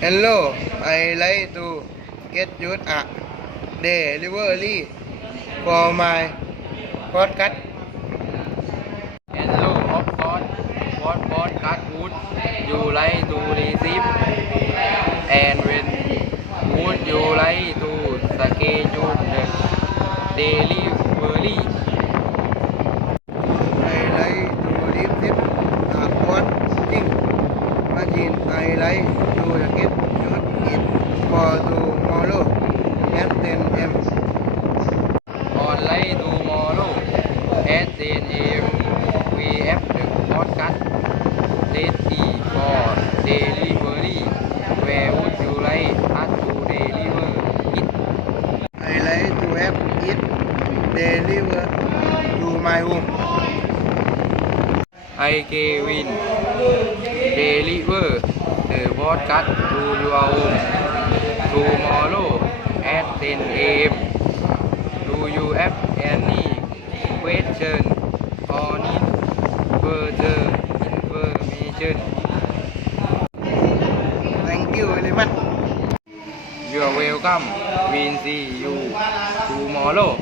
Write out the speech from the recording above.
Hello, I like to get you a delivery for my podcast. Hello, of course. What podcast would you like to receive? And when would you like to schedule the delivery? ai lấy dù là kiếp chút ít bỏ dù mò lô em tên em. Còn lấy dù mò lô em tên em. Vì em được podcast tên đi for delivery where would you like us to deliver it I like to have it delivered to my home I Kevin deliver the podcast to your home tomorrow at 10 a.m. Do you have any question or need further information? Thank you very much. You are welcome. We'll see you tomorrow.